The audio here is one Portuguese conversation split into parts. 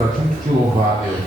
juntos te louvar, Deus.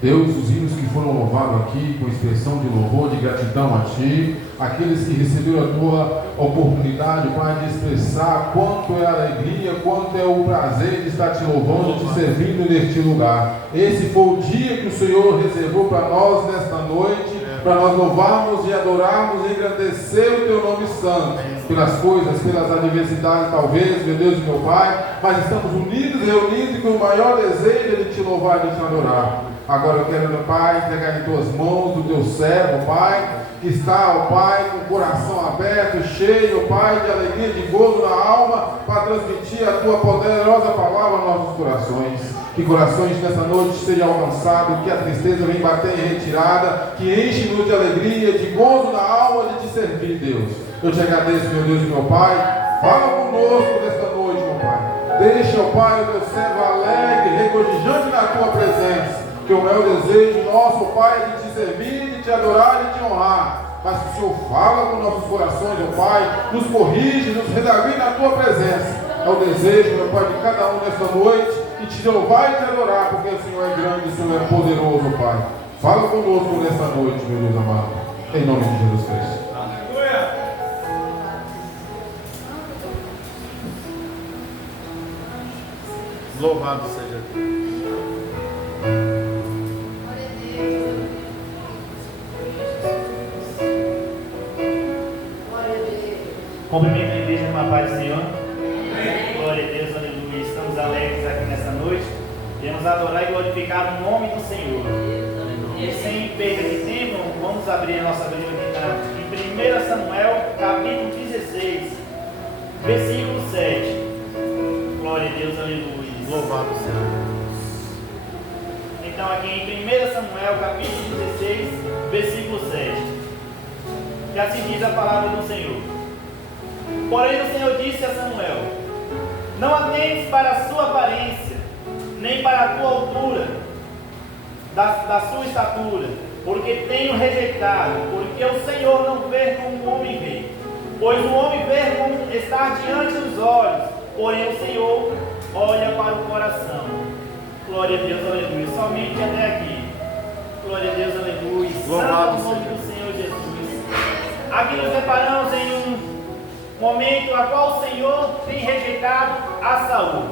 Deus, os hinos que foram louvados aqui com expressão de louvor, de gratidão a Ti, aqueles que receberam a Tua oportunidade, Pai, de expressar quanto é a alegria, quanto é o prazer de estar Te louvando, Te servindo neste lugar. Esse foi o dia que o Senhor reservou para nós nesta noite, para nós louvarmos e adorarmos e engrandecer o Teu nome santo, pelas coisas, pelas adversidades talvez, meu Deus e meu Pai, mas estamos unidos, reunidos e com o maior desejo de Te louvar e de Te adorar. Agora eu quero, meu Pai, entregar em Tuas mãos do Teu servo, Pai, que está, ó Pai, com o coração aberto, cheio, Pai, de alegria, de gozo na alma, para transmitir a Tua poderosa palavra aos nossos corações. Que corações nessa noite sejam alcançados, que a tristeza venha bater em retirada, que enche-nos de alegria, de gozo na alma, de Te servir, Deus. Eu Te agradeço, meu Deus e meu Pai. Fala conosco nesta noite, meu Pai. Deixa, ó Pai, o Teu servo alegre, regozijante na Tua presença. Que o meu desejo nosso, Pai, é de Te servir, de Te adorar e de Te honrar. Mas que o Senhor fala com nossos corações, ó Pai, nos corrige, nos redarguye na Tua presença. É o desejo, meu Pai, de cada um nesta noite, de Te louvar e Te adorar, porque o Senhor é grande, o Senhor é poderoso, Pai. Fala conosco nesta noite, meu Deus amado, em nome de Jesus Cristo. Aleluia! Louvado seja Deus. Cumprimento a igreja com a paz do Senhor. Amém. Glória a Deus, aleluia. Estamos alegres aqui nessa noite. Queremos adorar e glorificar o nome do Senhor. E sem perda de tempo, vamos abrir a nossa Bíblia aqui em 1 Samuel, capítulo 16, versículo 7. Glória a Deus, aleluia. Louvado seja Deus. Então, aqui em 1 Samuel, capítulo 16, versículo 7. Que assim diz a palavra do Senhor. Porém o Senhor disse a Samuel: não atentes para a sua aparência, nem para a tua altura, da sua estatura, porque tenho rejeitado, porque o Senhor não vê como o homem vê. Pois o homem vê como está diante dos olhos, porém o Senhor olha para o coração. Glória a Deus, aleluia. Somente até aqui. Glória a Deus, aleluia. Santo o nome do Senhor Jesus. Aqui nos deparamos em um momento a qual o Senhor tem rejeitado a Saul,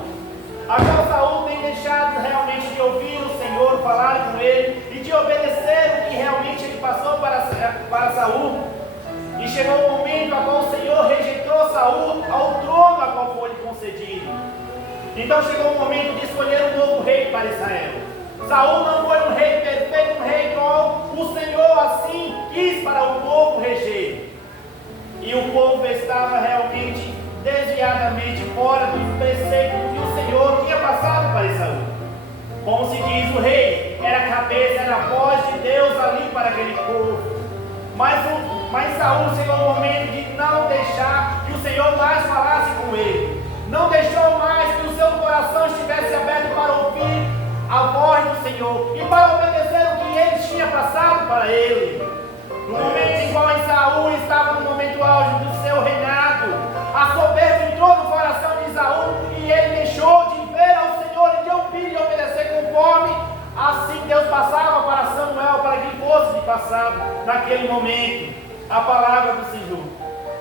a qual Saul tem deixado realmente de ouvir o Senhor falar com ele e de obedecer o que realmente ele passou para Saul. E chegou o momento a qual o Senhor rejeitou Saul ao trono a qual foi lhe concedido. Então chegou o momento de escolher um novo rei para Israel. Saul não foi um rei perfeito, um rei qual o Senhor assim quis para o povo reger. E o povo estava realmente desviadamente fora dos preceitos que o Senhor tinha passado para Saul. Como se diz, o rei era a cabeça, era a voz de Deus ali para aquele povo. Mas Saul chegou o momento de não deixar que o Senhor mais falasse com ele. Não deixou mais que o seu coração estivesse aberto para ouvir a voz do Senhor e para obedecer o que ele tinha passado para ele. No momento em qual Saul estava no momento auge do seu reinado, a soberba entrou no coração de Saul e ele deixou de ver ao Senhor e de ouvir e obedecer conforme assim Deus passava para Samuel, para que fosse lhe passado naquele momento a palavra do Senhor.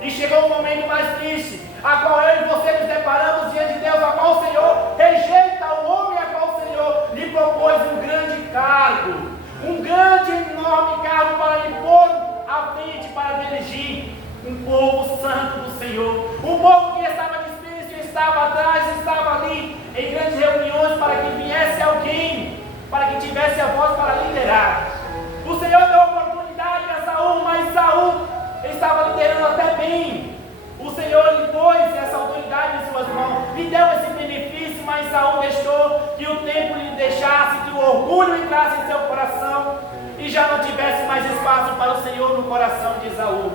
E chegou um momento mais triste, a qual eu e você nos deparamos diante de Deus, a qual o Senhor rejeita o homem, a qual o Senhor lhe propôs um grande cargo, um grande enorme cargo para lhe pôr à frente, para dirigir um povo santo do Senhor, um povo que estava disperso, estava atrás, estava ali em grandes reuniões para que viesse alguém, para que tivesse a voz para liderar. O Senhor deu oportunidade a Saul, mas Saul estava liderando até bem. O Senhor lhe pôs essa autoridade em suas mãos, lhe deu esse benefício, mas Saul deixou que o tempo lhe deixasse, que o orgulho entrasse em seu coração e já não tivesse mais espaço para o Senhor no coração de Saul.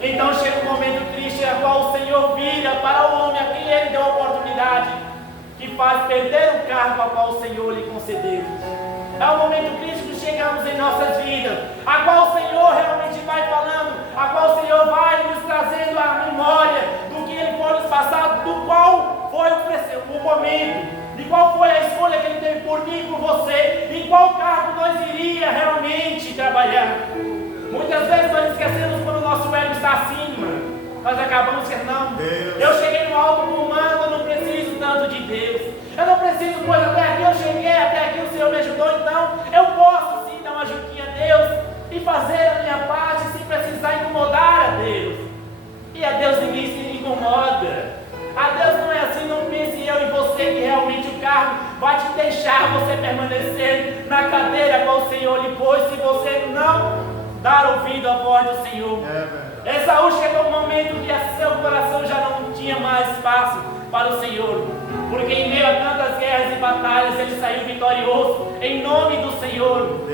Então chega um momento triste, a qual o Senhor vira para o homem a quem ele deu a oportunidade, que faz perder o cargo a qual o Senhor lhe concedeu. É um momento crítico que chegamos em nossas vidas, a qual o Senhor realmente vai falando, a qual o Senhor vai nos trazendo a memória do que Ele foi nos passado, do qual foi o momento de qual foi a escolha que Ele teve por mim e por você, em qual cargo nós iria realmente trabalhar. Muitas vezes nós esquecemos quando o nosso ego está acima, nós acabamos esquecendo, não, eu cheguei no alto comando, eu não preciso tanto de Deus, eu não preciso, pois até aqui eu cheguei, até aqui o Senhor me ajudou, então eu posso sim dar uma ajudinha a Deus e fazer a minha parte sem precisar incomodar a Deus. E a Deus ninguém se incomoda. A Deus não é assim, não pense eu e você que realmente o cargo vai te deixar você permanecer na cadeira qual o Senhor lhe pôs, se você não dar ouvido à voz do Senhor. Esaú chegou um momento que seu coração já não tinha mais espaço para o Senhor, porque em meio a tantas guerras e batalhas ele saiu vitorioso em nome do Senhor.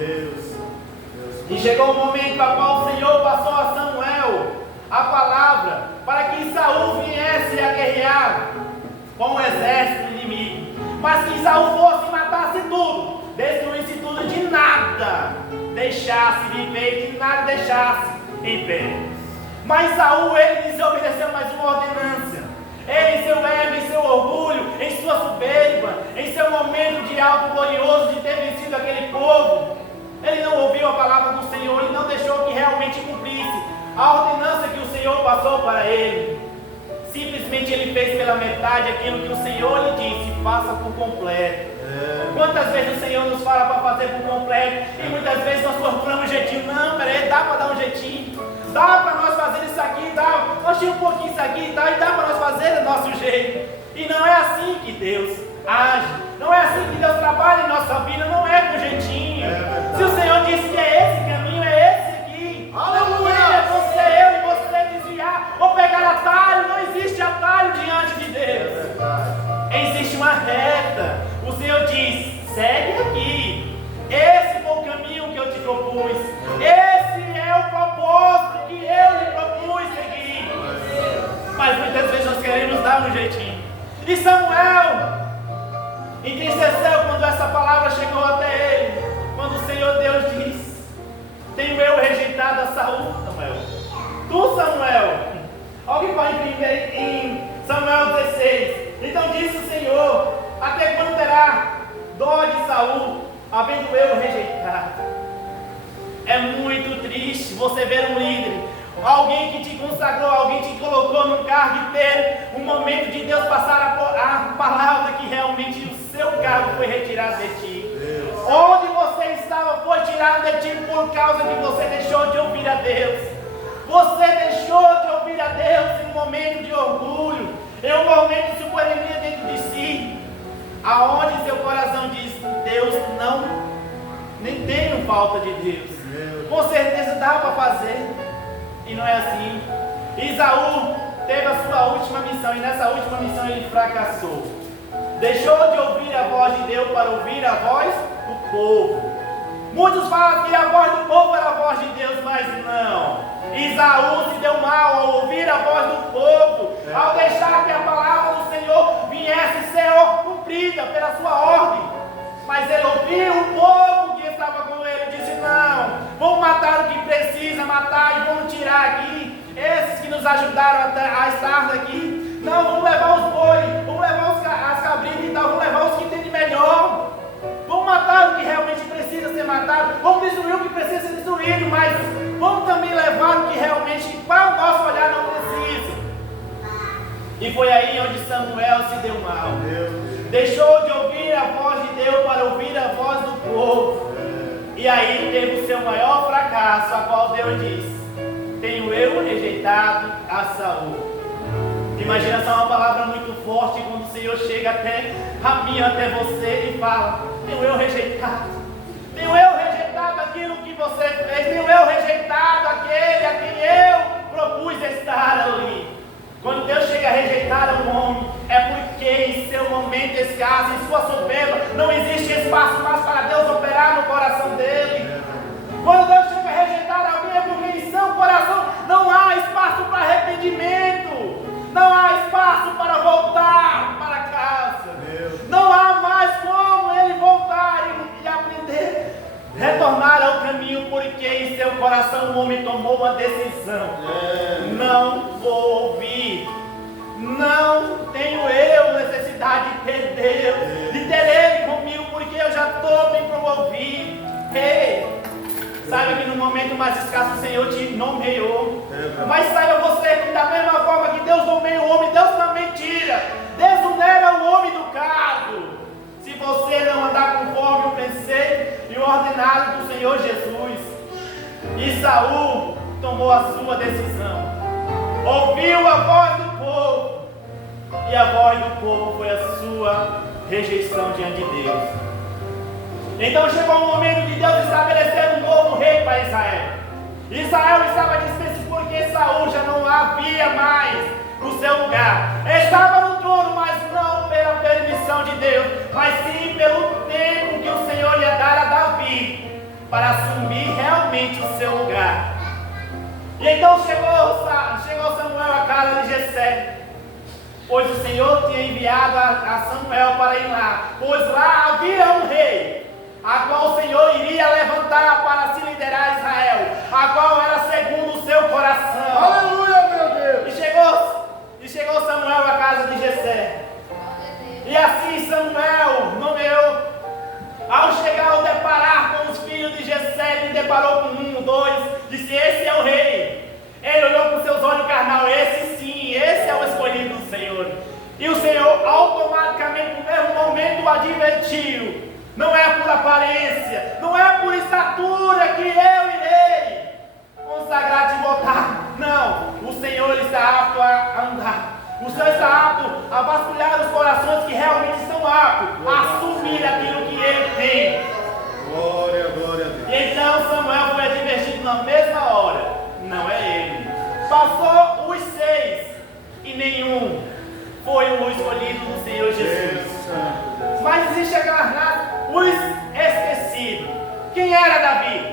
E chegou o momento a qual o Senhor passou a Samuel a palavra para que Saul viesse a guerrear com o exército inimigo, mas que Saul fosse e matasse tudo, destruísse tudo, de nada deixasse viver, de nada deixasse em pé. Mas Saul, ele desobedeceu mais uma ordenança. Ele, em seu ego, em seu orgulho, em sua soberba, em seu momento de alto glorioso de ter vencido aquele povo, ele não ouviu a palavra do Senhor, ele não deixou que realmente cumprisse a ordenança que o Senhor passou para ele. Simplesmente ele fez pela metade aquilo que o Senhor lhe disse: faça por completo. Quantas vezes o Senhor nos fala para fazer por completo e muitas vezes nós procuramos um jeitinho? Não, peraí, dá para dar um jeitinho, dá para nós fazer isso aqui, dá, nós tínhamos um pouquinho isso aqui e dá para nós fazer do nosso jeito. E não é assim que Deus age, não é assim que Deus trabalha em nossa vida, não é com jeitinho. Se o Senhor disse que é esse caminho, é esse aqui. Aleluia! Não é você, eu e você desviar ou pegar atalho, não existe atalho diante de Deus. Existe uma reta. O Senhor diz: segue aqui. Esse foi o caminho que eu te propus. Esse é o propósito que eu lhe propus seguir. Mas muitas vezes nós queremos dar um jeitinho. E Samuel entristeceu quando essa palavra chegou até ele. Quando o Senhor Deus diz: tenho eu rejeitado a Saul, Samuel? Tu, Samuel. Alguém vai entender em Samuel 16. Então disse o Senhor: até quando terá dó de Saul, havendo eu rejeitado? É muito triste você ver um líder, alguém que te consagrou, alguém que te colocou num cargo e ter um momento de Deus passar a palavra que realmente o seu cargo foi retirado de ti. Onde você estava foi tirado de ti por causa que você deixou de ouvir a Deus. Você deixou de ouvir a Deus em um momento de orgulho, em um momento de soberania dentro de si, aonde seu coração diz: Deus não, nem tenho falta de Deus. Com certeza dá para fazer. E não é assim. Esaú teve a sua última missão, e nessa última missão ele fracassou. Deixou de ouvir a voz de Deus para ouvir a voz do povo. Muitos falam que a voz do povo era a voz de Deus, mas não. Esaú se deu mal ao ouvir a voz do povo, ao deixar que a palavra do Senhor viesse ser cumprida pela sua ordem. Mas ele ouviu o povo que estava com ele e disse: não, vamos matar o que precisa matar e vamos tirar aqui esses que nos ajudaram a estar aqui. Não, vamos levar os bois, vamos levar as cabritas e tal, vamos levar os que tem de melhor. Vamos matar o que realmente precisa ser matado, vamos destruir o que precisa ser destruído, mas vamos também levar o que realmente, para o nosso olhar, não precisa. E foi aí onde Samuel se deu mal. Deixou de ouvir a voz de Deus para ouvir a voz do povo. E aí teve o seu maior fracasso, a qual Deus disse: tenho eu rejeitado a Saul. Imagina só uma palavra muito forte quando o Senhor chega até a mim, até você e fala: tenho eu rejeitado. Tenho eu rejeitado aquilo que você fez. Tenho eu rejeitado aquele a quem eu propus estar ali. Quando Deus chega a rejeitar um homem, é porque em seu momento escasso, em sua soberba, não existe espaço mais para Deus operar no coração dele. Quando Deus chega a rejeitar alguém, é porque em seu coração não há espaço para arrependimento, não há espaço para voltar para casa, não há mais como ele voltar e aprender, retornar ao caminho, porque em seu coração o homem tomou uma decisão: não vou ouvir, não tenho eu necessidade de ter Deus, de momento mais escasso o Senhor te nomeou. Mas saiba você que da mesma forma que Deus nomeia o homem, Deus também tira. Desonera o homem do cargo. Se você não andar conforme o preceito e o ordenado do Senhor Jesus. E Saul tomou a sua decisão. Ouviu a voz do povo. E a voz do povo foi a sua rejeição diante de Deus. Então chegou o momento de Deus estabelecer um novo rei para Israel. Israel estava disperso porque Saul já não havia mais no seu lugar. Estava no trono, mas não pela permissão de Deus, mas sim pelo tempo que o Senhor ia dar a Davi para assumir realmente o seu lugar. E então chegou Samuel à casa de Jessé, pois o Senhor tinha enviado a Samuel para ir lá, pois lá havia um rei, a qual o Senhor iria levantar para se liderar Israel, a qual era segundo o seu coração. Aleluia, meu Deus! E chegou Samuel à casa de Jessé. E assim Samuel nomeou. Ao chegar, ao deparar com os filhos de Jessé, ele deparou com dois, disse: esse é o rei. Ele olhou com seus olhos carnal: esse sim, esse é o escolhido do Senhor. E o Senhor automaticamente no mesmo momento o advertiu: não é por aparência, não é por estatura que eu irei consagrar-te e votar. Não, o Senhor está apto a andar. O Senhor está apto a vasculhar os corações que realmente estão aptos a assumir aquilo que Ele tem. Glória, glória a Deus. E então Samuel foi advertido na mesma hora: não é ele. Passou os 6 e nenhum foi o escolhido do Senhor Jesus. Mas existe aquela raça, os esquecidos. Quem era Davi?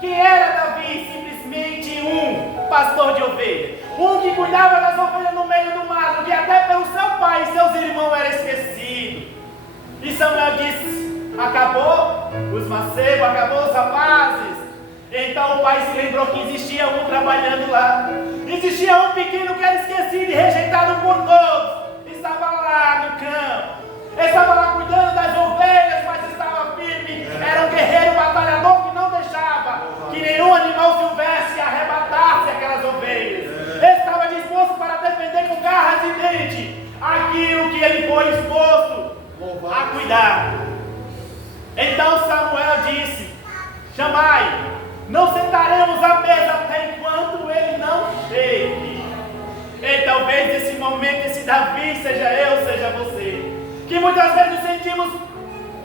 Quem era Davi? Simplesmente um pastor de ovelhas. Um que cuidava das ovelhas no meio do mato, que até pelo seu pai e seus irmãos era esquecido. E Samuel disse: acabou os mancebos, acabou os rapazes. Então o pai se lembrou que existia um trabalhando lá. Existia um pequeno que era esquecido e rejeitado por todos. Estava lá no campo. Estava lá cuidando das ovelhas, mas estava firme. Era um guerreiro batalhador que não deixava que nenhum animal silvestre arrebatasse aquelas ovelhas. Estava disposto para defender com garras e dentes aquilo que ele foi exposto a cuidar. Então Samuel disse: chamai, não sentaremos à mesa até enquanto ele não chegue. E talvez esse momento, esse Davi, seja eu, seja você, que muitas vezes nos sentimos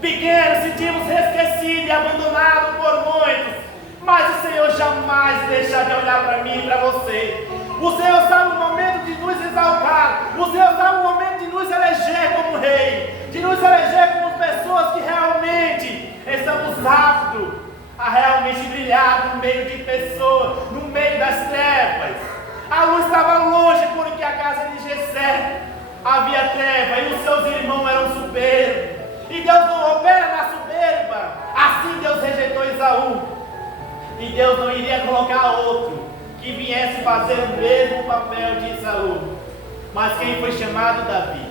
pequenos, sentimos esquecidos e abandonados por muitos. Mas o Senhor jamais deixa de olhar para mim e para você. O Senhor sabe o momento de nos exaltar. O Senhor sabe o momento de nos eleger como rei, de nos eleger como pessoas que realmente estamos aptos a realmente brilhar no meio de pessoas, no meio das trevas. A luz estava longe porque a casa de Jessé havia treva e os seus irmãos eram soberbos. E Deus não opera na soberba. Assim Deus rejeitou Esaú. E Deus não iria colocar outro que viesse fazer o mesmo papel de Esaú. Mas quem foi chamado? Davi.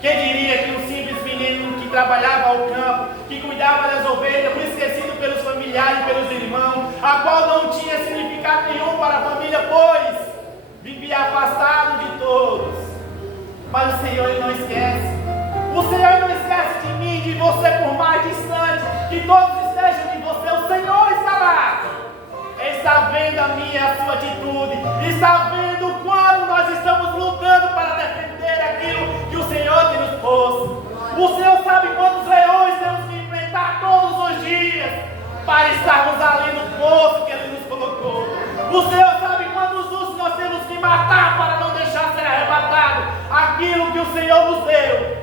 Quem diria que um simples menino que trabalhava ao campo, que cuidava das ovelhas, foi esquecido pelos familiares e pelos irmãos, a qual não tinha significado nenhum para a família, pois vivia afastado de todos. Mas o Senhor Ele não esquece. O Senhor não esquece de mim, de você, por mais distante que todos estejam de você. O Senhor está lá. Está vendo a minha e a sua atitude. Está vendo quando nós estamos lutando para defender aquilo que o Senhor tem nos posto. O Senhor sabe quantos leões temos que enfrentar todos os dias para estarmos ali no poço que Ele nos colocou. O Senhor sabe quantos ursos nós temos que matar para não deixar ser arrebatado aquilo que o Senhor nos deu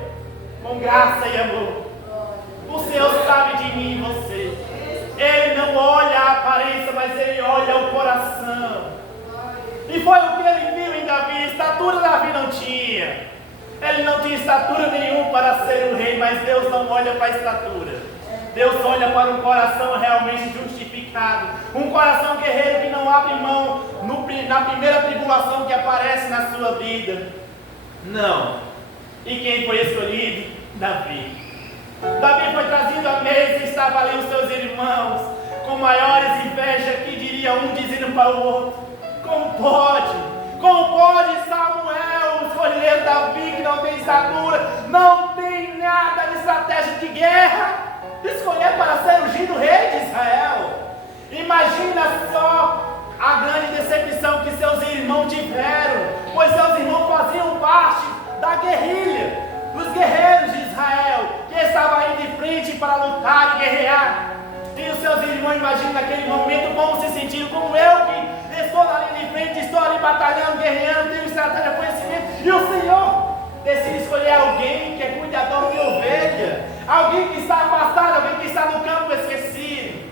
com graça e amor. O Senhor sabe de mim e você. Ele não olha a aparência, mas Ele olha o coração. E foi o que Ele viu em Davi. Estatura Davi não tinha. Ele não tinha estatura nenhuma para ser o rei, mas Deus não olha para a estatura. Deus olha para um coração realmente justificado. Um coração guerreiro que não abre mão na primeira tribulação que aparece na sua vida. Não. E quem foi escolhido? Davi. Davi foi trazido à mesa e estava ali os seus irmãos, com maiores invejas, que diria um dizendo para o outro: como pode Samuel escolher Davi, que não tem estatura, não tem nada de estratégia de guerra, escolher para ser ungido rei de Israel? Imagina só a grande decepção que seus irmãos tiveram, pois seus irmãos faziam parte da guerrilha, dos guerreiros de Israel, que estavam indo de frente para lutar e guerrear. E os seus irmãos, imagina naquele momento como se sentiram, como eu que estou na linha de frente, estou ali batalhando, guerreando, tenho estratégia, conhecimento, e o Senhor decide escolher alguém que é cuidador de ovelha, alguém que está afastado, alguém que está no campo esquecido.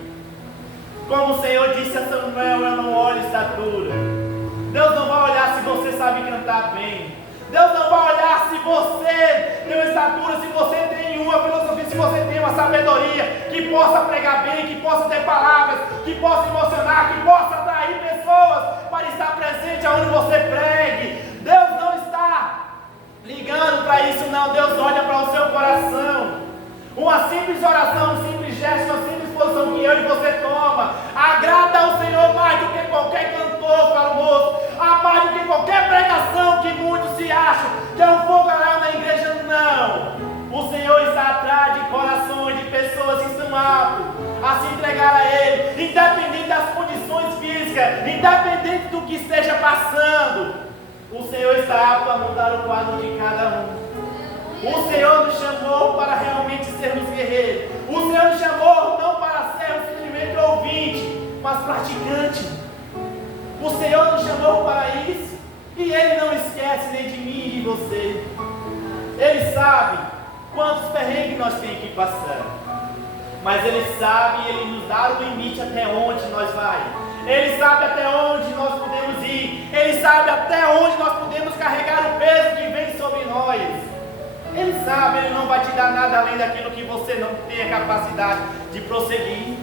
Como o Senhor disse a Samuel: eu não olho estatura. Deus não vai olhar se você sabe cantar bem. Deus não vai olhar se você tem uma estatura, se você tem uma filosofia, se você tem uma sabedoria, que possa pregar bem, que possa ter palavras, que possa emocionar, que possa atrair pessoas para estar presente aonde você pregue. Deus não está ligando para isso, não. Deus olha para o seu coração. Uma simples oração, um simples gesto, uma simples posição que eu e você toma agrada ao Senhor mais do que qualquer cantor famoso, mais do que qualquer pregação que muitos se acham que é um fogaréu na igreja. Não, o Senhor está atrás de corações de pessoas que estão aptas a se entregar a Ele, independente das condições físicas, independente do que esteja passando. O Senhor está apto a mudar o quadro de cada um. O Senhor nos chamou para realmente sermos guerreiros. O Senhor nos chamou não para sermos simplesmente ouvinte, mas praticante. O Senhor nos chamou para isso. E Ele não esquece nem de mim e de você. Ele sabe quantos perrengues nós temos que passar. Mas Ele sabe e Ele nos dá o limite até onde nós vamos. Ele sabe até onde nós podemos ir. Ele sabe até onde nós podemos carregar o peso que vem sobre nós. Ele sabe, Ele não vai te dar nada além daquilo que você não tem a capacidade de prosseguir.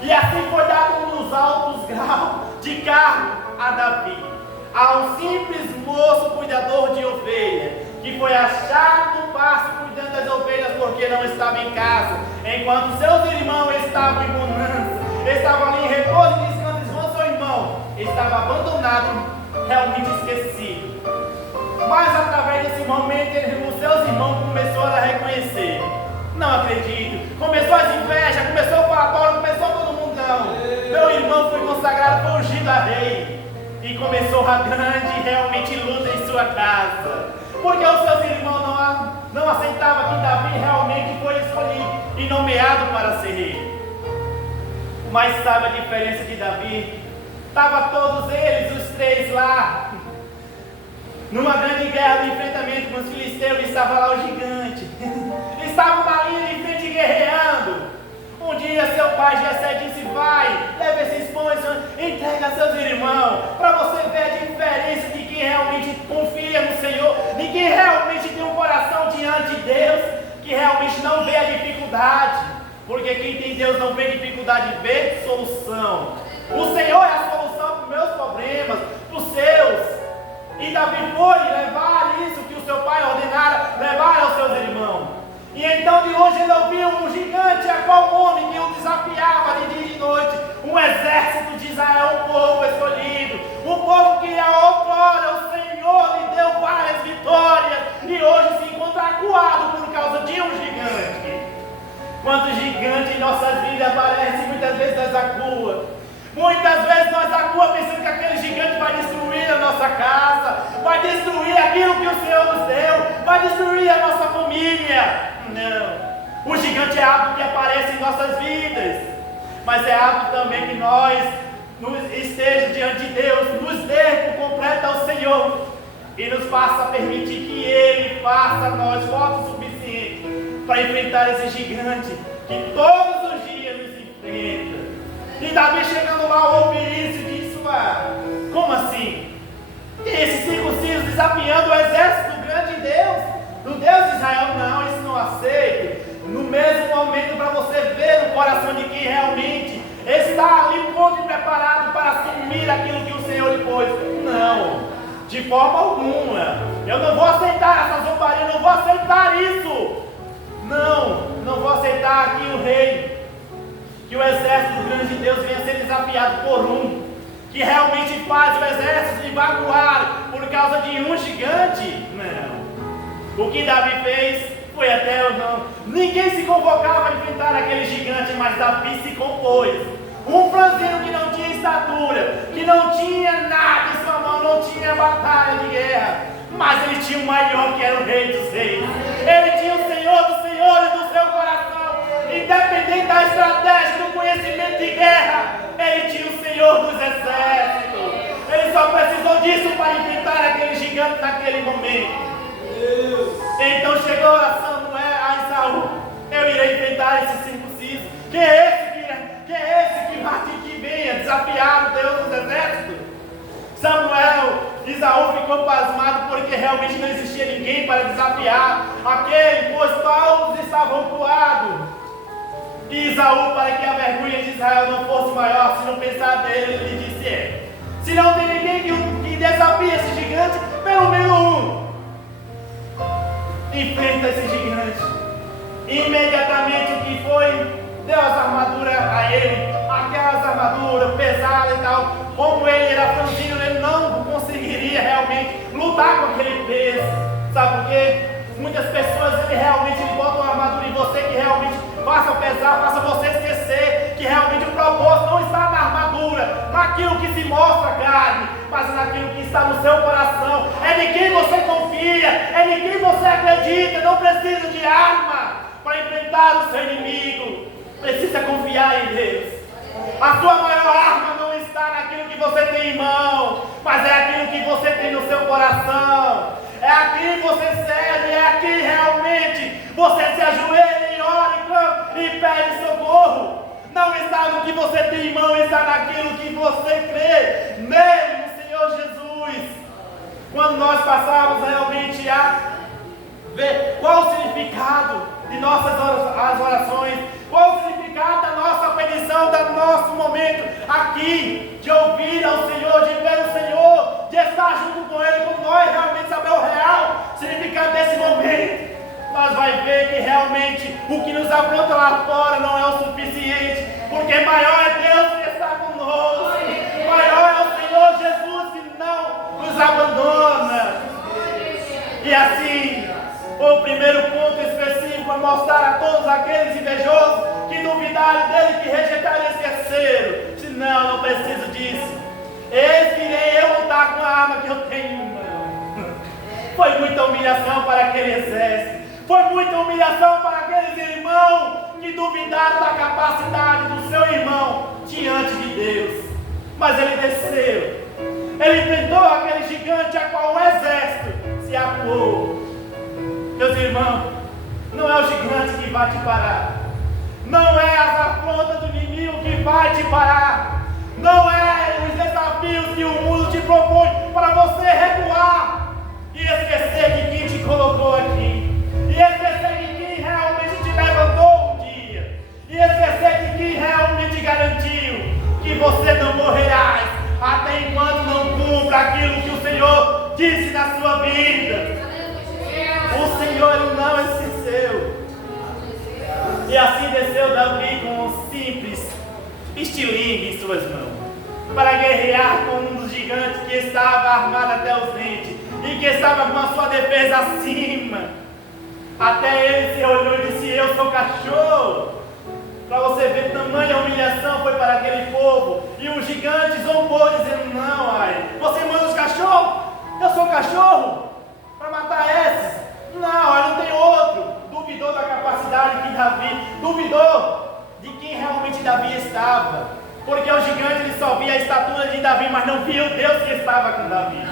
E assim foi dado nos altos graus de cargo a Davi, a um simples moço cuidador de ovelha, que foi achado no pasto cuidando das ovelhas porque não estava em casa, enquanto seus irmãos estavam em bonança, estavam ali em repouso e descanso, enquanto seu irmão estava abandonado, realmente esquecido. Mas através desse momento, os seus irmãos começaram a reconhecer. Não acredito. Começou as invejas, começou o falatório, começou todo mundo. Não. Meu irmão foi consagrado, foi ungido a rei. E começou a grande realmente luta em sua casa. Porque os seus irmãos não aceitavam que Davi realmente foi escolhido e nomeado para ser rei. Mas sabe a diferença de Davi? Estavam todos eles, os três lá, numa grande guerra de enfrentamento com os filisteus. Estava lá o gigante. Estavam na linha de frente guerreando. Um dia seu pai Jessé disse: vai, leve esses pães, entrega a seus irmãos, para você ver a diferença de quem realmente confia no Senhor, de quem realmente tem um coração diante de Deus, que realmente não vê a dificuldade. Porque quem tem Deus não vê dificuldade, vê solução. O Senhor é a solução para os meus problemas, para os seus. E Davi foi levar isso que o seu pai ordenara, levar aos seus irmãos. E então de longe ele ouviu um gigante, a qual homem que o desafiava de dia e de noite, um exército de Israel, um povo escolhido, um povo que a outrora o Senhor lhe deu várias vitórias, e hoje se encontra acuado por causa de um gigante. Quando gigante em nossas vidas aparece, muitas vezes nós acua. Muitas vezes nós acuamos pensando que aquele gigante vai destruir a nossa casa, vai destruir aquilo que o Senhor nos deu, vai destruir a nossa família. Não. O gigante é algo que aparece em nossas vidas, mas é algo também que nós esteja diante de Deus, nos dê por completo ao Senhor e nos faça permitir que Ele faça a nós força o suficiente para enfrentar esse gigante que todos os dias nos enfrenta. E Davi chegando lá ouve isso e disse: como assim? Esses circuncisos desafiando o exército do grande Deus, do Deus de Israel? Não, isso não aceita. No mesmo momento, para você ver no coração de quem realmente está ali pronto e preparado para assumir aquilo que o Senhor lhe pôs. Não, de forma alguma. Eu não vou aceitar essa zombaria, não vou aceitar isso. Não vou aceitar aqui o rei que o exército do grande Deus venha ser desafiado por um, que realmente faz o exército evacuar por causa de um gigante. Não. O que Davi fez foi até ou não. Ninguém se convocava a enfrentar aquele gigante, mas Davi se compôs. Um franzino que não tinha estatura, que não tinha nada em sua mão, não tinha batalha de guerra, mas ele tinha o maior, que era o Rei dos Reis. Ele tinha o Senhor dos Senhores do seu coração. Independente da estratégia, do conhecimento de guerra, ele tinha o Senhor dos Exércitos. Ele só precisou disso para enfrentar aquele gigante naquele momento. Então chegou a Samuel, a Saul: eu irei enfrentar esse circunciso. Que é esse que venha desafiar o Deus dos Exércitos? Samuel e Saul ficou pasmado, porque realmente não existia ninguém para desafiar aquele, pois todos estavam coados. E Saul, para que a vergonha de Israel não fosse maior, se não pensar dele, ele disse: se não tem ninguém que desafie esse gigante, pelo menos um enfrenta esse gigante. Imediatamente o que foi? Deu as armaduras a ele, aquelas armaduras pesadas e tal. Como ele era franzino, ele não conseguiria realmente lutar com aquele peso. Sabe por quê? Muitas pessoas realmente botam uma armadura em você que realmente faça pesar, faça você esquecer que realmente o propósito não está na armadura, naquilo que se mostra a carne, mas naquilo que está no seu coração. É de quem você confia, é de quem você acredita. Não precisa de arma para enfrentar o seu inimigo. Precisa confiar em Deus. A sua maior arma não está naquilo que você tem em mão, mas é aquilo que você tem no seu coração. É aqui que você serve, é aqui realmente você se ajoelha e ora e clama e pede socorro. Não está no que você tem em mão, está naquilo que você crê nele, no Senhor Jesus. Quando nós passarmos realmente a ver qual o significado de nossas orações, qual o significado da nossa petição, do nosso momento aqui, de ouvir ao Senhor, de ver o Senhor, de estar junto com Ele, quando nós realmente sabemos o real significado desse momento, nós vamos ver que realmente o que nos afronta lá fora não é o suficiente, porque maior é Deus que está conosco, maior é o Senhor Jesus que não nos abandona. E assim, o primeiro ponto específico é mostrar a todos aqueles invejosos que duvidaram dele, que rejeitaram e esqueceram. Se não preciso disso. Eis que irei eu lutar com a arma que eu tenho, irmão. Foi muita humilhação para aquele exército. Foi muita humilhação para aqueles irmãos que duvidaram da capacidade do seu irmão diante de Deus. Mas ele desceu. Ele enfrentou aquele gigante a qual o exército se acuou. Meus irmãos, não é o gigante que vai te parar. Não é as afrontas do inimigo que vai te parar. Não é os desafios que o mundo te propõe para você recuar e esquecer de quem te colocou aqui. E esquecer de quem realmente te levantou um dia. E esquecer de quem realmente garantiu que você não morrerás até enquanto não cumpra aquilo que o Senhor disse na sua vida. O Senhor não esqueceu. E assim desceu Davi com um simples estilingue em suas mãos, para guerrear com um dos gigantes que estava armado até os dentes e que estava com a sua defesa acima. Até ele se olhou e disse: eu sou cachorro. Para você ver, tamanha humilhação foi para aquele povo. E o gigante zombou, dizendo: não, ai, você manda os cachorros? Eu sou cachorro para matar esses? Não, eu não tenho outro. Duvidou da capacidade que Davi, duvidou de quem realmente Davi estava, porque o gigante ele só via a estatura de Davi, mas não via o Deus que estava com Davi.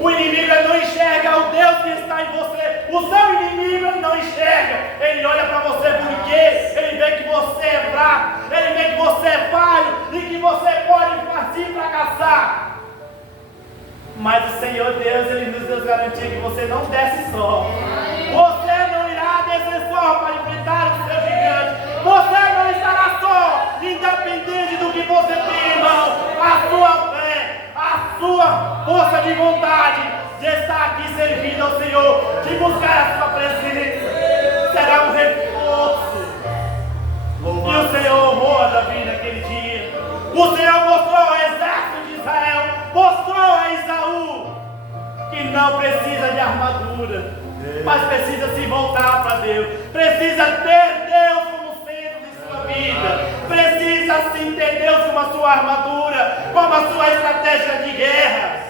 O inimigo ele não enxerga o Deus que está em você. O seu inimigo ele não enxerga. Ele olha para você porque ele vê que você é fraco, ele vê que você é falho e que você pode se fracassar. Mas o Senhor Deus, Ele nos deu garantia que você não desce só. Você não irá descer só para enfrentar o seu gigante. Você não estará só, independente do que você tem, irmão. A sua fé, a sua força de vontade de estar aqui servindo ao Senhor, de buscar a sua presença, será um reforço. E o Senhor honrou O Senhor mostrou ao exército de Israel, mostrou a Esaú, que não precisa de armadura, mas precisa se voltar para Deus, precisa ter Deus como centro de sua vida, precisa sim ter Deus como a sua armadura, como a sua estratégia de guerra.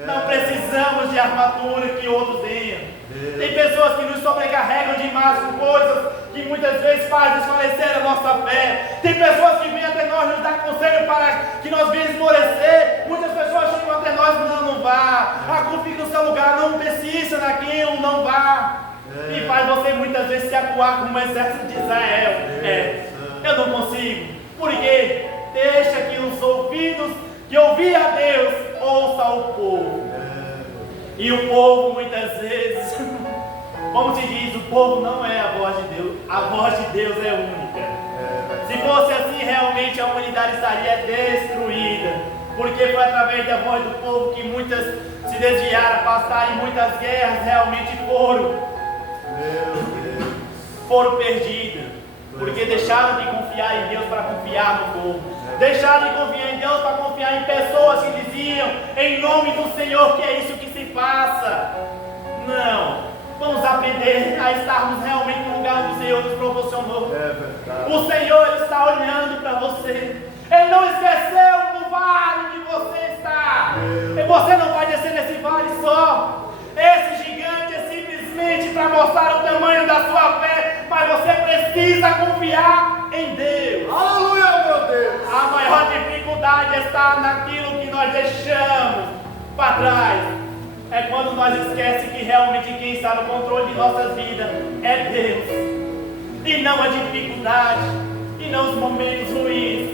Não precisamos de armadura que outros tenham. Tem pessoas que nos sobrecarregam demais com coisas que muitas vezes fazem desfalecer a nossa fé. Tem pessoas que vêm até nós nos dar conselho para que nós venhamos esmorecer. Muitas pessoas chegam até nós e não vá. Fica no seu lugar, não persista naquilo, não vá. E faz você muitas vezes se acuar como o exército de Israel. Eu não consigo. Por quê? Deixa que os ouvidos que ouvir a Deus ouça o povo. E o povo muitas vezes, como se diz, o povo não é a voz de Deus, a voz de Deus é única. Se fosse assim, realmente a humanidade estaria destruída, porque foi através da voz do povo que muitas se desviaram, passaram em muitas guerras, realmente foram perdidas, porque deixaram de confiar em Deus para confiar no povo. Deixaram de confiar em Deus para confiar em pessoas que diziam em nome do Senhor que é isso que se faça. Não, vamos aprender a estarmos realmente no lugar que o Senhor nos proporcionou. O Senhor Ele está olhando para você. Ele não esqueceu do vale que você está. E você não vai descer nesse vale só. Esse gigante é simplesmente para mostrar o tamanho da sua fé, mas você precisa confiar em Deus. Aleluia, meu Deus. A maior dificuldade está naquilo que nós deixamos para trás. É quando nós esquecemos que realmente quem está no controle de nossas vidas é Deus. E não a dificuldade, e não os momentos ruins.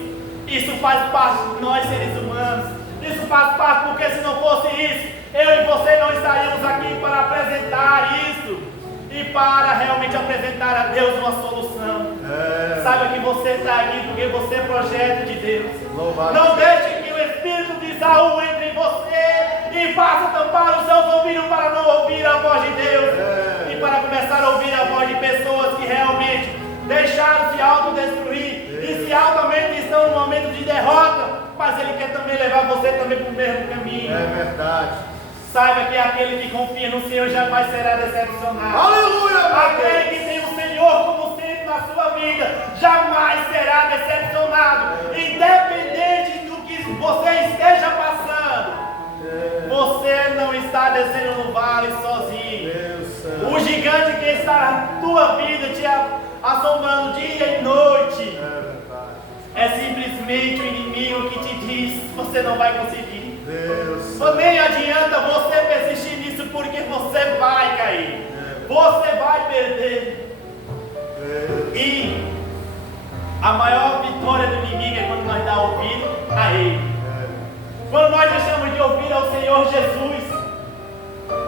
Isso faz parte de nós seres humanos. Isso faz parte, porque se não fosse isso, eu e você não estaríamos aqui para apresentar isso e para realmente apresentar a Deus uma solução. Saiba que você está aqui porque você é projeto de Deus. Não deixe que o espírito de Esaú entre em você e faça tampar os seus ouvidos para não ouvir a voz de Deus e para começar a ouvir a voz de pessoas que realmente deixaram se autodestruir e se altamente estão no momento de derrota, mas Ele quer também levar você também para o mesmo caminho. É verdade. Saiba que aquele que confia no Senhor jamais será decepcionado. Aleluia! Aquele que tem o Senhor como centro na sua vida jamais será decepcionado. Independente do que você esteja passando, você não está descendo no vale sozinho. O gigante que está na tua vida te assombrando dia e noite é simplesmente o inimigo que te diz: você não vai conseguir. Nem adianta você persistir nisso, porque você vai cair, você vai perder. E a maior vitória do inimigo é quando nós damos ouvido a Ele. Quando nós deixamos de ouvir ao Senhor Jesus,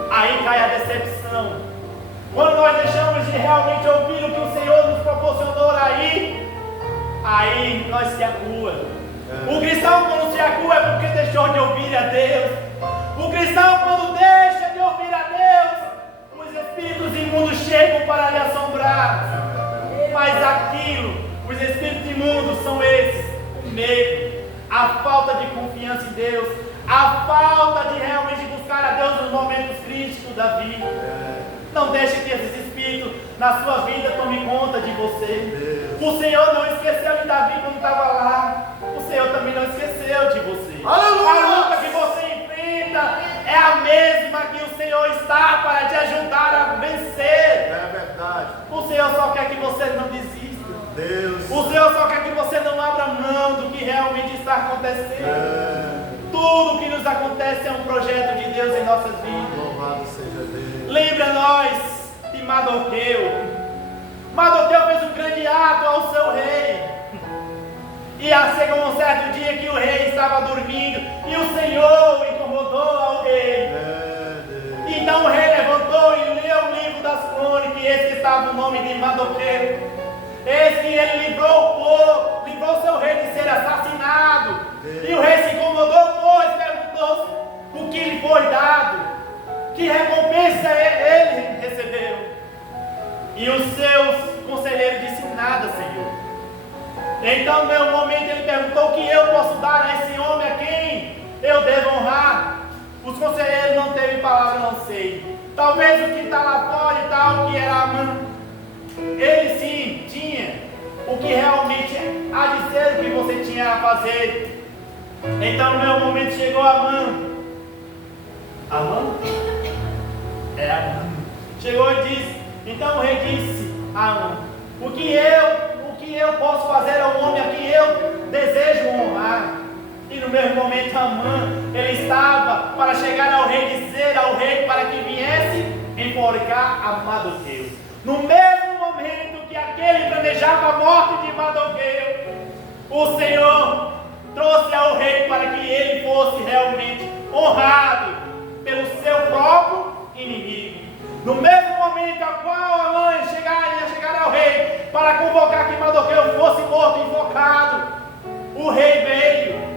aí cai a decepção. Quando nós deixamos de realmente ouvir o que o Senhor nos proporcionou, aí nós se acua. O cristão quando se acua é porque deixou de ouvir a Deus. O cristão quando deixa de ouvir a Deus, os espíritos imundos chegam para lhe assombrar. Mas os espíritos imundos são esses: o medo, a falta de confiança em Deus, a falta de realmente buscar a Deus nos momentos críticos da vida. Não deixe que esses espíritos na sua vida tomem conta de você. O Senhor não esqueceu de Davi quando estava lá. O Senhor também não esqueceu de você. Aleluia! A luta que você enfrenta é a mesma que o Senhor está para te ajudar a vencer. É verdade. O Senhor só quer que você não desista. O Senhor só quer que você não abra mão do que realmente está acontecendo. Tudo que nos acontece é um projeto de Deus em nossas vidas. Louvado seja Deus. Lembra nós de Mardoqueu. Mardoqueu fez um grande ato ao seu rei. E chegou um certo dia que o rei estava dormindo e o Senhor incomodou ao rei. Então o rei levantou e leu o livro das crônicas, e esse estava o nome de Mardoqueu. Esse que ele livrou seu rei de ser assassinado. E o rei se incomodou, pois perguntou o que lhe foi dado, que recompensa ele recebeu. E os seus conselheiros disseram: nada, Senhor. Então, no meu momento, ele perguntou: o que eu posso dar a esse homem a quem eu devo honrar? Os conselheiros não teve palavra, não sei. Talvez o que está lá fora e tal, que era Amã, ele sim tinha o que realmente a dizer o que você tinha a fazer. Então, no meu momento, chegou Amã. Amã? É Amã. Chegou e disse. Então o rei disse a Amã: o que eu posso fazer ao homem a quem eu desejo honrar? E no mesmo momento Amã, ele estava para chegar ao rei e dizer ao rei para que viesse enforcar a Mardoqueu. No mesmo momento que aquele planejava a morte de Mardoqueu, o Senhor trouxe ao rei para que ele fosse realmente honrado pelo seu próprio inimigo. No mesmo momento a qual Amã ia chegar ao rei para convocar que Mardoqueu fosse morto e enforcado, o rei veio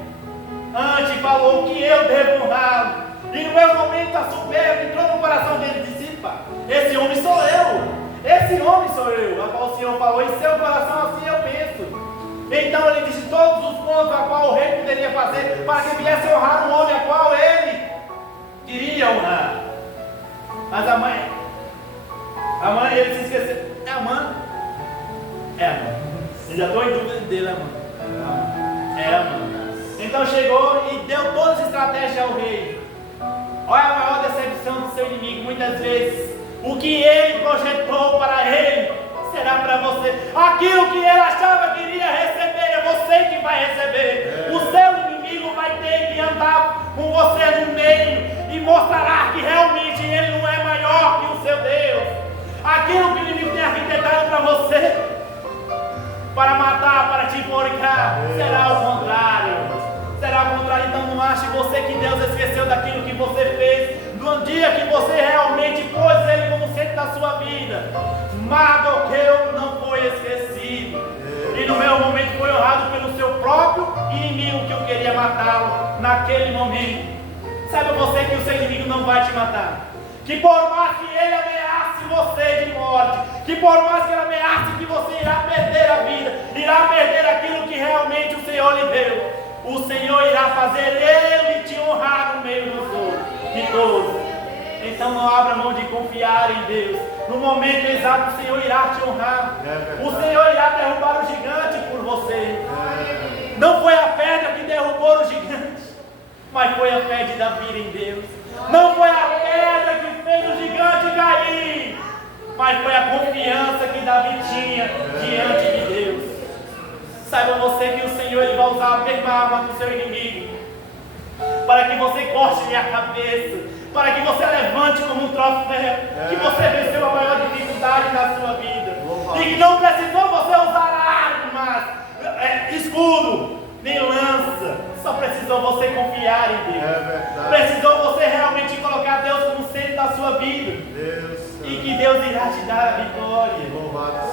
antes falou que eu devo honrá-lo. E no meu momento a soberba entrou no coração dele e disse: esse homem sou eu. Esse homem sou eu. A qual o Senhor falou: em seu coração assim eu penso. Então ele disse todos os pontos a qual o rei poderia fazer para que viesse honrar um homem a qual ele queria honrar. Mas a mãe, ele se esqueceu. É a mãe? É a mãe. Eu já estou em dúvida dele, a mãe. É a mãe. Então chegou e deu todas as estratégias ao rei. Olha a maior decepção do seu inimigo. Muitas vezes o que ele projetou para ele será para você. Aquilo que ele achava que iria receber, é você que vai receber. O seu inimigo vai ter que andar com você no meio e mostrará que realmente ele não é maior que o seu Deus. Aquilo que o inimigo tem arquitetado para você, para matar, para te enforcar, será o contrário. Será o contrário. Então não ache você que Deus esqueceu daquilo que você fez no dia que você realmente pôs ele como centro da sua vida. Mardoqueu não foi esquecido. E no meu momento foi honrado pelo seu próprio inimigo que eu queria matá-lo naquele momento. Saiba você que o seu inimigo não vai te matar. Que por mais que ele ameace você de morte, que por mais que ele ameace que você irá perder a vida, irá perder aquilo que realmente o Senhor lhe deu, o Senhor irá fazer ele te honrar no meio dos outros, de todos. Então não abra mão de confiar em Deus. No momento exato o Senhor irá te honrar. O Senhor irá derrubar o gigante por você. Não foi a pedra que derrubou o gigante, mas foi a fé de Davi em Deus. Não foi a pedra que fez o gigante cair, mas foi a confiança que Davi tinha diante de Deus. Saiba você que o Senhor ele vai usar a mesma arma do seu inimigo, para que você corte-lhe a cabeça, para que você levante como um troféu, que você venceu a maior dificuldade na sua vida, e que não precisou você usar armas, escudo, nem lança, só precisou você confiar em Deus. Precisou você realmente colocar Deus como centro da sua vida, e que Deus irá te dar a vitória.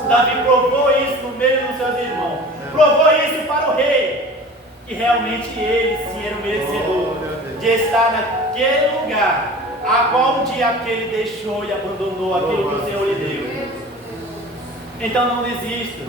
Davi provou isso no meio dos seus irmãos, provou isso para o rei, que realmente ele sim era o merecedor de estar naquele lugar a qual um dia aquele deixou e abandonou aquilo que o Senhor lhe deu. Então não desista.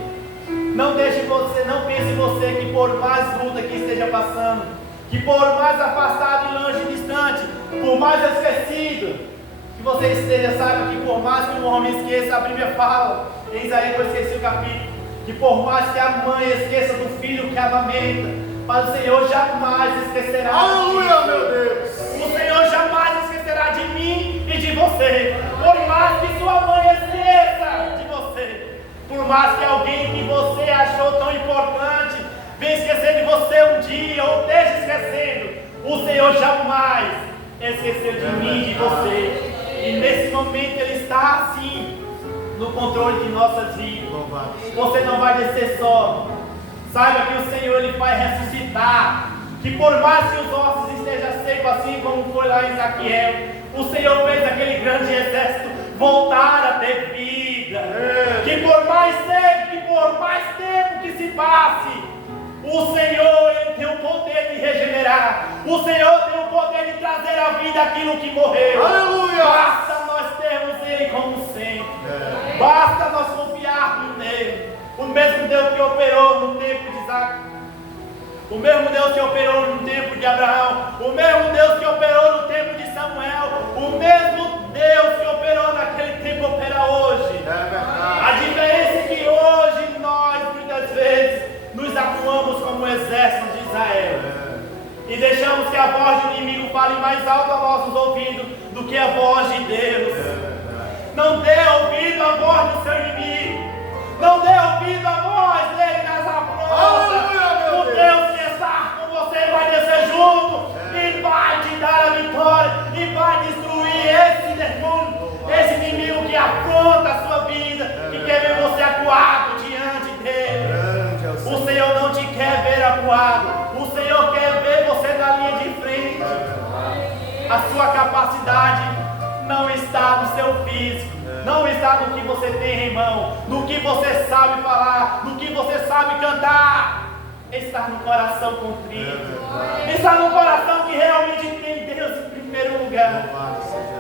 Não deixe você, não pense você que por mais luta que esteja passando, que por mais afastado e longe e distante, por mais esquecido que você esteja, saiba que por mais que um homem esqueça, a Bíblia fala, em Isaías eu esqueci o capítulo, que por mais que a mãe esqueça do filho que amamenta, mas o Senhor jamais esquecerá. Aleluia, meu Deus! O Senhor jamais esquecerá de mim e de você. Por mais que sua mãe esqueça de você, por mais que alguém que você achou tão importante venha esquecer de você um dia ou esteja esquecendo, o Senhor jamais esqueceu de mim e de você. E nesse momento Ele está assim no controle de nossas vidas. Você não vai descer só. Saiba que o Senhor ele vai ressuscitar. Que por mais que os ossos estejam secos, assim como foi lá em Ezequiel, o Senhor fez aquele grande exército voltar a ter vida. Que por mais tempo que se passe, o Senhor ele tem o poder de regenerar. O Senhor tem o poder de trazer à vida aquilo que morreu. Aleluia! Basta nós termos Ele como centro. Basta nós confiarmos nele. O mesmo Deus que operou no tempo de Isaac, o mesmo Deus que operou no tempo de Abraão, o mesmo Deus que operou no tempo de Samuel, o mesmo Deus que operou naquele tempo opera hoje. É verdade. A diferença é que hoje nós muitas vezes nos atuamos como o exército de Israel e deixamos que a voz do inimigo fale mais alto aos nossos ouvidos do que a voz de Deus. Não dê ouvido à voz do seu inimigo, não dê ouvido à voz dele nas afrontas. O Deus que está com você vai descer junto e vai te dar a vitória e vai destruir esse demônio, esse inimigo que afronta a sua vida e quer ver você acuado diante dele. O Senhor não te quer ver acuado, o Senhor quer ver você na linha de frente. A sua capacidade não está no seu físico, não está no que você tem em mão, no que você sabe falar, no que você sabe cantar. Está no coração contrito, está no coração que realmente tem Deus em primeiro lugar.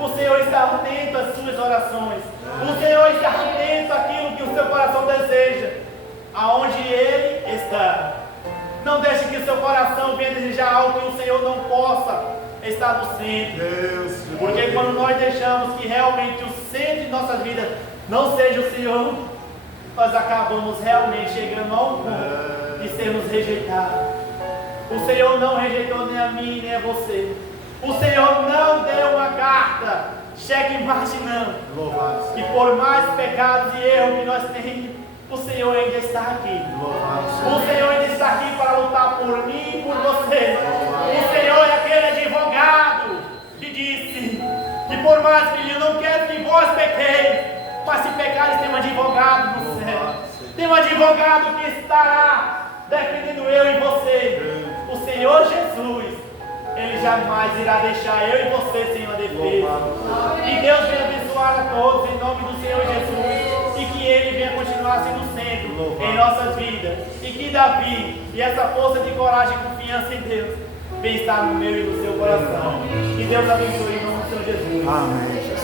O Senhor está atento às suas orações, o Senhor está atento àquilo que o seu coração deseja, aonde Ele está. Não deixe que o seu coração venha desejar algo que o Senhor não possa estar no centro. Porque quando nós deixamos que realmente o centro de nossas vidas não seja o Senhor, nós acabamos realmente chegando ao ponto de sermos rejeitados. O Senhor não rejeitou nem a mim nem a você. O Senhor não deu uma carta, cheque mate não. E por mais pecados e erros que nós tenhamos, o Senhor ainda está aqui. O Senhor ainda está aqui para lutar por mim e por você. O Senhor é aquele advogado que disse que por mais que eu não quero que vós pequeis, mas se pecares tem um advogado no céu. Tem um advogado que estará defendendo eu e você. O Senhor Jesus, Ele jamais irá deixar eu e você sem uma defesa. E Deus venha abençoar a todos em nome do Senhor Jesus. E que Ele venha continuar sendo centro em nossas vidas. E que Davi e essa força de coragem e confiança em Deus venha estar no meu e no seu coração. Que Deus abençoe em nome do Senhor Jesus. Amém.